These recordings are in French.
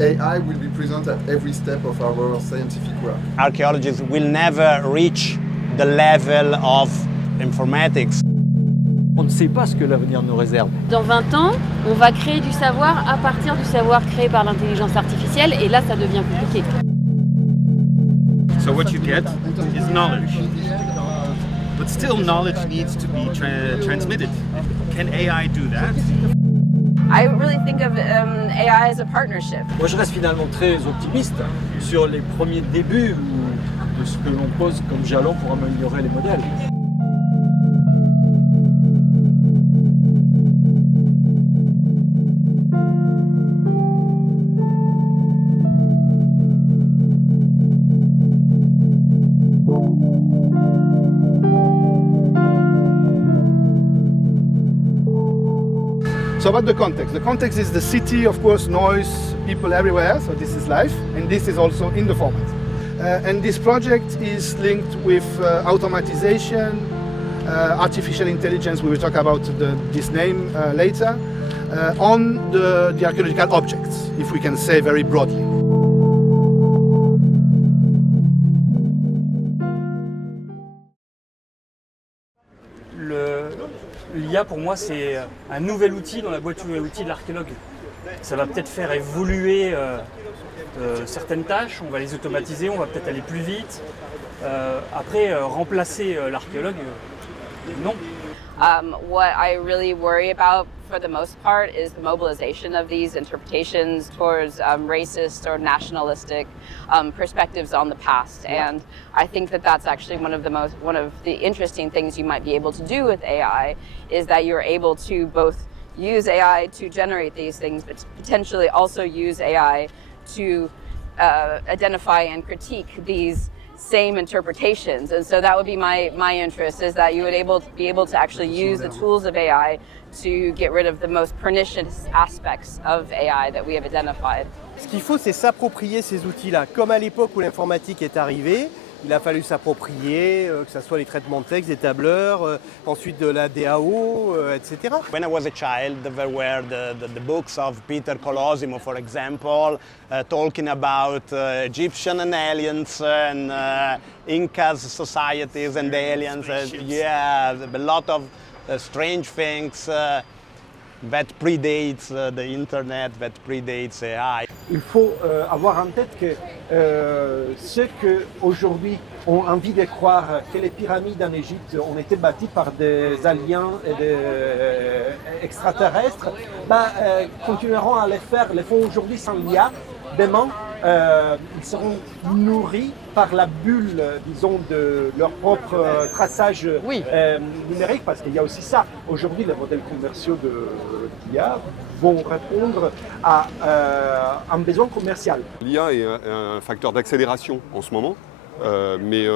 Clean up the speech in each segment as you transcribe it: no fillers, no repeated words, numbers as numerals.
AI will be present at every step of our scientific work. Archaeologists will never reach the level of informatics. On ne sait pas ce que l'avenir nous réserve. Dans 20 ans, on va créer du savoir à partir du savoir créé par l'intelligence artificielle et là, ça devient compliqué. So what you get is knowledge. But still knowledge needs to be transmitted. Can AI do that? I really think of AI as a partnership. Moi, je reste finalement très optimiste sur les premiers débuts de ce que l'on pose comme jalon pour améliorer les modèles. So about the context. The context is the city, of course, noise, people everywhere, so this is life, and this is also in the format. And this project is linked with automatization, artificial intelligence, we will talk about this name later, on the archaeological objects, if we can say very broadly. L'IA pour moi c'est un nouvel outil dans la boîte à outils de l'archéologue. Ça va peut-être faire évoluer certaines tâches, on va les automatiser, on va peut-être aller plus vite. Après, remplacer l'archéologue, non. What I really worry about for the most part is the mobilization of these interpretations towards racist or nationalistic perspectives on the past. And I think that that's actually one of the interesting things you might be able to do with AI is that you're able to both use AI to generate these things, but potentially also use AI to identify and critique these same interpretations. And so that would be my interest, is that you would be able to actually use the tools of AI to get rid of the most pernicious aspects of AI that we have identified. Ce qu'il faut, c'est s'approprier ces outils-là. Comme à l'époque où l'informatique est arrivée, il a fallu s'approprier, que ce soit les traitements de texte, des tableurs, ensuite de la DAO, etc. When I was a child, there were the books of Peter Colosimo, for example, talking about Egyptian and aliens and Incas societies and aliens. Yeah, a lot of strange things that predates the internet, that predates AI. Il faut avoir en tête que ceux qui aujourd'hui ont envie de croire que les pyramides en Égypte ont été bâties par des aliens et des extraterrestres, continueront à les font aujourd'hui sans l'IA. Demain, ils seront nourris par la bulle, disons, de leur propre traçage numérique, parce qu'il y a aussi ça. Aujourd'hui, les modèles commerciaux d'IA vont répondre à un besoin commercial. L'IA est un facteur d'accélération en ce moment. Mais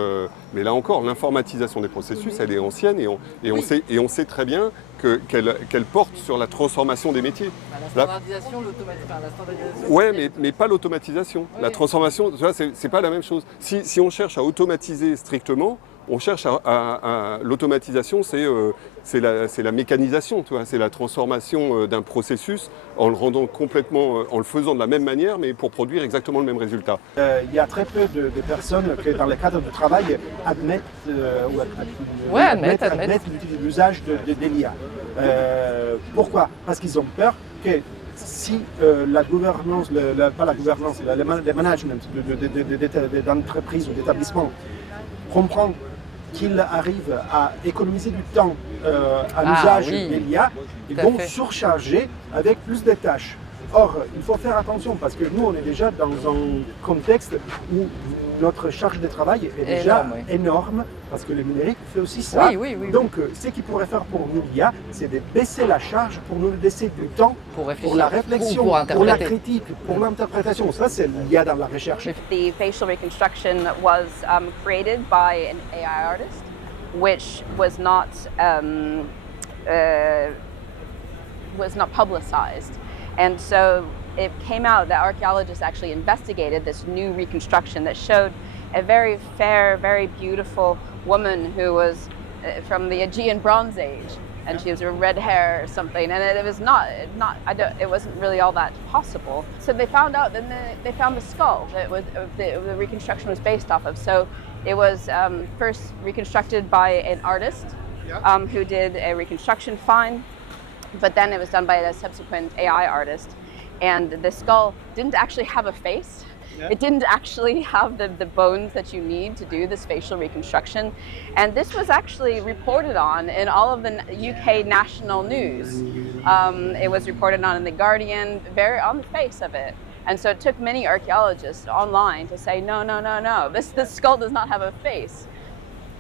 là encore, l'informatisation des processus, elle est ancienne et on sait très bien qu'elle porte sur la transformation des métiers. La standardisation, la standardisation. Ouais, mais pas l'automatisation. Oui. La transformation, c'est pas la même chose. Si on cherche à automatiser strictement, on cherche à l'automatisation, c'est la mécanisation, c'est la transformation d'un processus en le rendant complètement, en le faisant de la même manière, mais pour produire exactement le même résultat. Il y a très peu de personnes qui, dans le cadre du travail, admettent l'usage de l'IA. Pourquoi? Parce qu'ils ont peur que si la gouvernance, pas la gouvernance, le management d'entreprise ou d'établissement comprend qu'ils arrivent à économiser du temps à l'usage de l'IA, ils vont surcharger avec plus de tâches. Or, il faut faire attention parce que nous, on est déjà dans un contexte où notre charge de travail est déjà énorme parce que le numérique fait aussi ça. Donc, ce qu'il pourrait faire pour nous l'IA, c'est de baisser la charge pour nous laisser du temps pour la réflexion, pour la critique, pour l'interprétation. Ça, c'est l'IA dans la recherche. The facial reconstruction was created by an AI artist, which was not publicized. And so it came out that archaeologists actually investigated this new reconstruction that showed a very fair, very beautiful woman who was from the Aegean Bronze Age. and she has red hair or something, and it was it wasn't really all that possible. So they found out, then they found the skull that the reconstruction was based off of. So it was first reconstructed by an artist who did a reconstruction fine, but then it was done by a subsequent AI artist, and the skull didn't actually have a face. Yeah. It didn't actually have the bones that you need to do this facial reconstruction. And this was actually reported on in all of the UK national news. It was reported on in The Guardian, very on the face of it. And so it took many archaeologists online to say, no, this skull does not have a face.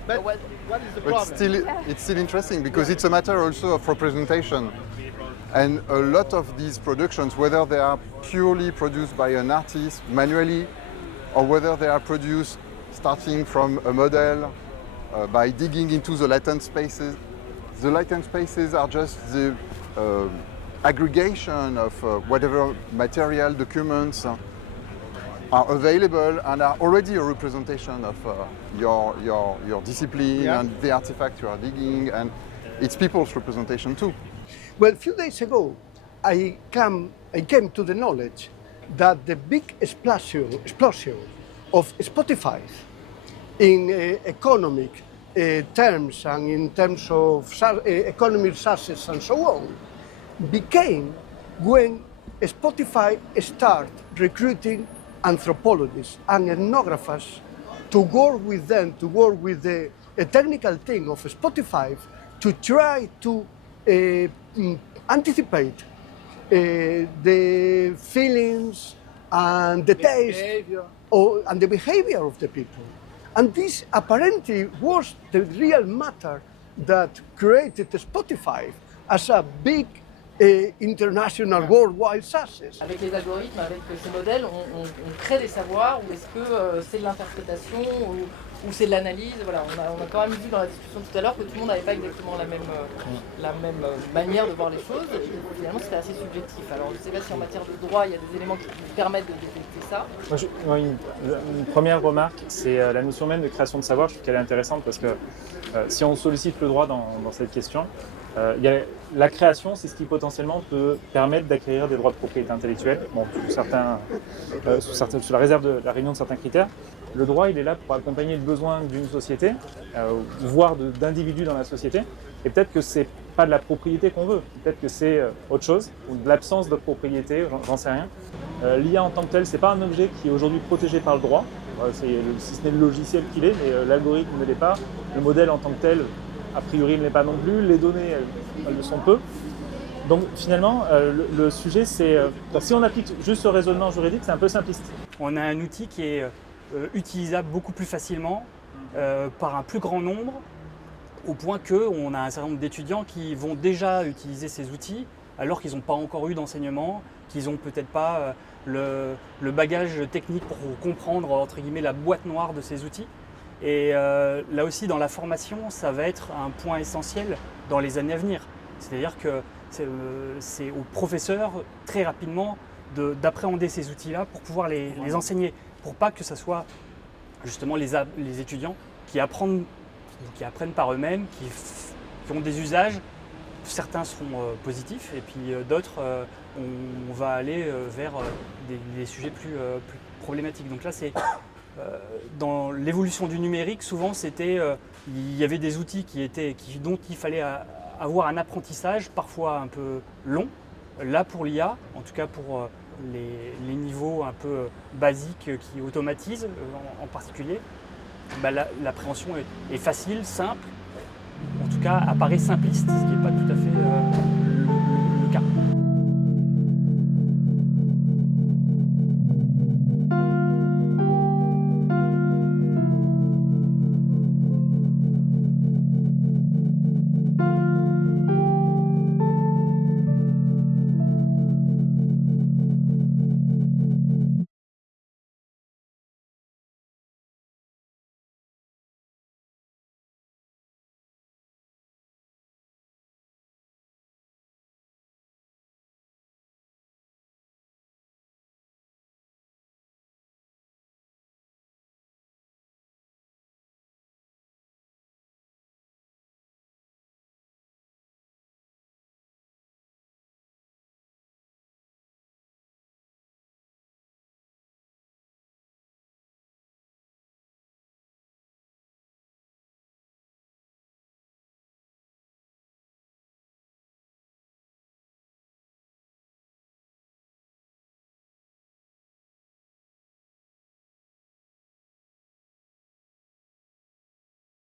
But what is the problem? It's still interesting because it's a matter also of representation. And a lot of these productions, whether they are purely produced by an artist manually, or whether they are produced starting from a model by digging into the latent spaces are just the aggregation of whatever material, documents are available and are already a representation of your discipline and the artifact you are digging, and it's people's representation too. Well, a few days ago, I came to the knowledge that the big explosion of Spotify in economic terms and in terms of economic success and so on became when Spotify started recruiting anthropologists and ethnographers to work with them, to work with the technical team of Spotify to try to anticipate the feelings and the taste and the behavior of the people. And this apparently was the real matter that created Spotify as a big international worldwide success. Avec les algorithmes, avec ces modèles, on crée des savoirs, ou est-ce que c'est de l'interprétation ou c'est de l'analyse? Voilà, on a quand même vu dans la discussion tout à l'heure que tout le monde n'avait pas exactement la même manière de voir les choses, et que finalement c'était assez subjectif. Alors je ne sais pas si en matière de droit il y a des éléments qui permettent de détecter ça. Une première remarque, c'est la notion même de création de savoir. Je trouve qu'elle est intéressante parce que si on sollicite le droit dans cette question, la création, c'est ce qui potentiellement peut permettre d'acquérir des droits de propriété intellectuelle, bon, sous la réserve de la réunion de certains critères. Le droit, il est là pour accompagner le besoin d'une société, voire d'individus dans la société. Et peut-être que c'est pas de la propriété qu'on veut, peut-être que c'est autre chose, ou de l'absence de propriété, j'en sais rien. L'IA en tant que tel, c'est pas un objet qui est aujourd'hui protégé par le droit, si ce n'est le logiciel qu'il est, mais l'algorithme ne l'est pas, le modèle en tant que tel, a priori, il ne l'est pas non plus, les données, elles le sont peu. Donc finalement, le sujet, c'est... si on applique juste ce raisonnement juridique, c'est un peu simpliste. On a un outil qui est utilisable beaucoup plus facilement par un plus grand nombre, au point qu'on a un certain nombre d'étudiants qui vont déjà utiliser ces outils alors qu'ils n'ont pas encore eu d'enseignement, qu'ils n'ont peut-être pas le bagage technique pour comprendre, entre guillemets, la boîte noire de ces outils. Et là aussi, dans la formation, ça va être un point essentiel dans les années à venir. C'est-à-dire que c'est aux professeurs, très rapidement, d'appréhender ces outils-là pour pouvoir les enseigner, pour pas que ce soit justement les étudiants qui apprennent par eux-mêmes, qui ont des usages. Certains seront positifs et puis d'autres, on va aller vers des sujets plus problématiques. Donc là, c'est... dans l'évolution du numérique, souvent il y avait des outils dont il fallait avoir un apprentissage parfois un peu long. Là pour l'IA, en tout cas pour les niveaux un peu basiques qui automatisent en particulier, l'appréhension est facile, simple, en tout cas apparaît simpliste, ce qui n'est pas tout à fait